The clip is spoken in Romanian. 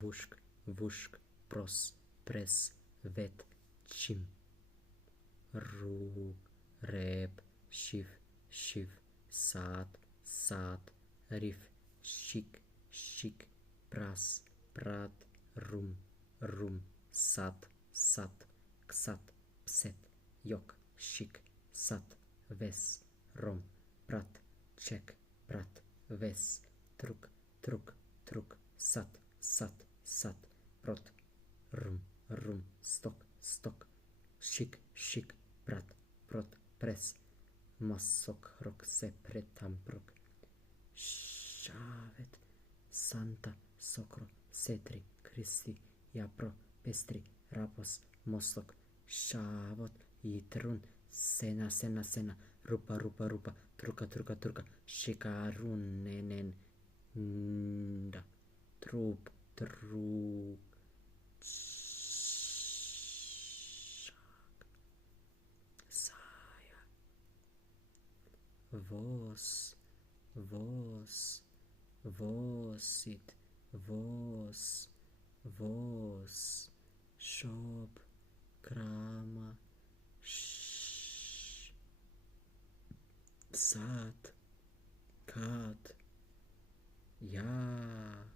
vušk, vušk, pros, pres, vet, čim, rug, rep, šiv, šiv, sat, sat, rif, šik, šik, pras, prat, rum, rum, sat, sat, ksat, pset, jok, šik, sat, ves, rom, prat, ček, prat, ves, truk, truk, truk, sat, sat, sat, prot, rum, rum, stok, stok, šik, šik, prat, prot, pres, masok, rok, se, pretam, prok, šavet, santa, sokro, setri, kristi, japro, pestri, rapos, mostok, šavot, jitrun, sena, sena, sena, rupa, rupa, rupa, truka, truka, truka, šikarun, nenen, nda, trup, truk, šak, saja, vos, vos, vosit, vos, vos, šop, krama, sat, kat, ja.